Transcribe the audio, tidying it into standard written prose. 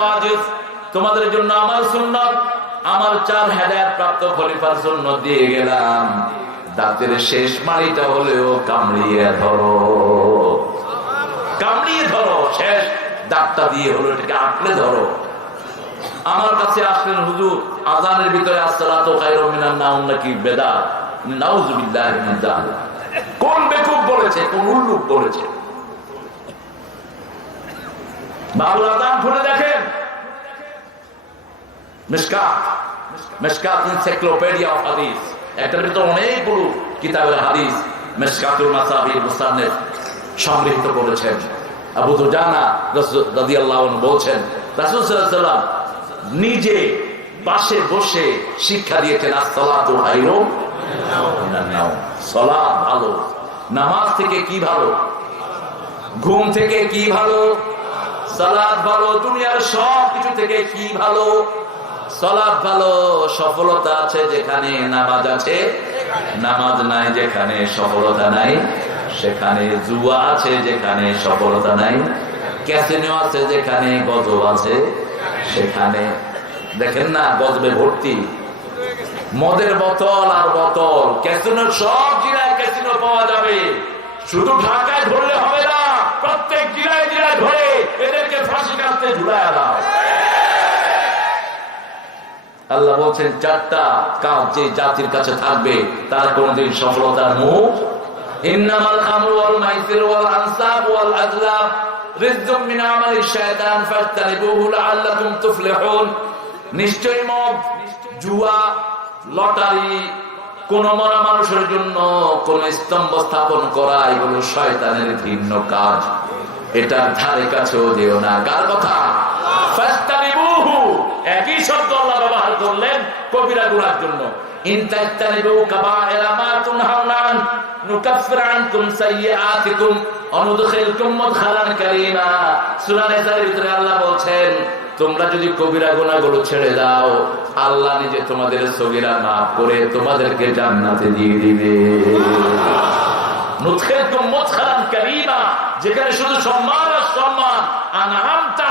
ওয়াজিব তোমাদের জন্য আমার সুন্নাত আমার 4 হেদায়েত প্রাপ্ত খলিফার সুন্নাত দিয়ে গেলাম। দাঁতের শেষ মাড়িটা হলেও কামড়িয়ে ধরো, কামড়িয়ে ধরো, শেষ দাঁতটা দিয়ে হলো এটাকে আঁকড়ে ধরো। আমার কাছে আসলেন হুজুর, আযানের ভিতরে আসসালাতু খায়রুম মিনান নাওম নাকি বেদাত, নাউযুবিল্লাহি মিন যালিক। কোন বেকুব বলেছে, কোন উল্লুক বলেছে? বাবুল আযান খুলে দেখেন, মিশকাত এনসাইক্লোপিডিয়া অফ হাদিস, এটার ভিতরে অনেকগুলো কিতাবের হাদিস মিশকাতুল মাসাবিহ মুসান্নিফ সংগৃহীত করেছেন। আবু দুজানা রাদিয়াল্লাহু আনহু বলেন রাসূল সাল্লাল্লাহু আলাইহি ওয়াসাল্লাম নিজে পাশে বসে শিক্ষা দিয়েছেন as-সালাতু খায়রুম মিনান নাওম। সালাত ভালো, নামাজ থেকে কি ভালো, ঘুম থেকে কি ভালো, সালাত ভালো, দুনিয়ার সব কিছু থেকে কি ভালো, সালাত ভালো। সফলতা আছে যেখানে নামাজ আছে, নামাজ নাই যেখানে সফলতা নাই সেখানে, জুয়া আছে যেখানে সফলতা নাই, ক্যাসিনো আছে যেখানে গজব আছে সেখানে। দেখেন না গজবে ভর্তি, মদের বোতল আর বোতল, ক্যাসিনোর সব জেলায় ক্যাসিনো পাওয়া যাবে। শুধু ঢাকায় ধরলে হবে না, প্রত্যেক জেলায় জেলায় ধরে এদেরকে ফাঁসি কাটতে ঝুলায় দাও। আল্লাহ বলছেন 4টা কাজ যে জাতির কাছে থাকবে তার কোনদিন সফলতার মুখ। ইন্নামাল খামরু ওয়াল মাইসিরু ওয়াল আনসাব ওয়াল আজলাম রিজকুম মিন আমালিশ শায়তান ফাজতানিবুহু লাআল্লাকুম তুফলিহুন। নিশ্চয়ই মদ, জুয়া, লটারি, কোন মরা মানুষের জন্য কোন স্তম্ভ স্থাপন করা, এগুলো শয়তানের ভিন্ন কাজ। এটার ধারে কাছেও যেও না। কার কথা? ফাজতানিবুহু, একই শব্দ আল্লাহ ব্যবহার করলেন কবিরা গুনার জন্য। ইন তাজতানিবু কাবায়রা মা তুনহাউনা আন নুকাফির আনকুম সাইয়্যাতিকুম ওয়া নুদখিলকুম মুদখালান কারীমা। সূরা নিসার ভিতরে আল্লাহ বলছেন তোমরা যদি কবিরা গুনাহগুলো ছেড়ে দাও, আল্লাহ নিজে তোমাদের সগীরা মাফ করে তোমাদেরকে জান্নাতে দিয়ে দিবে। নুদখিলকুম মুদখালান কারীমা, যেখানে শুধু সম্মান আর সম্মান। আনআমতা